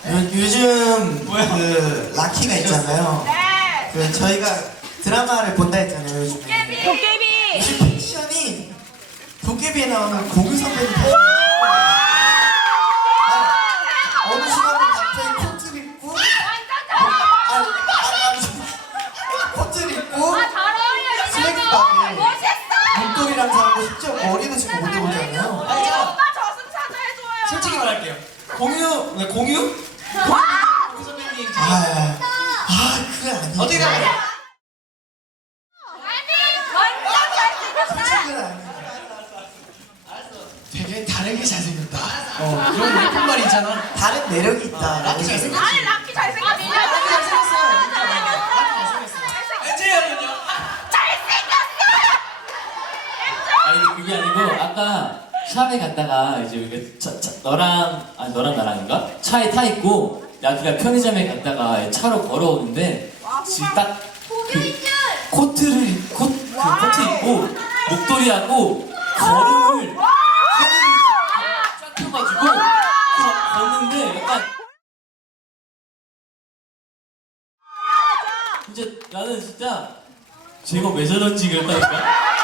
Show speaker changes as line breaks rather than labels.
요즘 그 라키가 있잖아요.
네.
그 저희가 드라마를 본다 했잖아요. 요즘에.
도깨비.
요즘 패션이 도깨비에 나오는 고규 선배님 패션. 어느 순간 갑자기 코트를 입고 코트를 입고
잘 어울려.
슬랙스박에
멋있어.
목도리랑 사고 심지어 머리도 지금 못 해보잖아요.
우리 오빠 저승사자 해줘요.
솔직히 말할게요. 공유? 왜 공유? 공유 선배님
그건 아니에요.
어떻게 가요?
완전 잘생겼어.
솔직히 그건 아니에요.
되게 다르게 잘생겼다. 이런 예쁜 말 있잖아.
다른 매력이 있다.
라키 잘생겼어.
아니 락키 잘생겼어.
라키 잘생겼어. 엔젤은요?
아니 그게 아니고 아까 샵에 갔다가 이제 우리가 너랑 나랑인가? 차에 타 있고 야기가 편의점에 갔다가 차로 걸어오는데 지금 딱그 코트 입고 목도리하고 걸음을 쫙 펴가지고 걷는데 약간 진짜 나는 진짜 제가 왜 저런지 그랬다니까.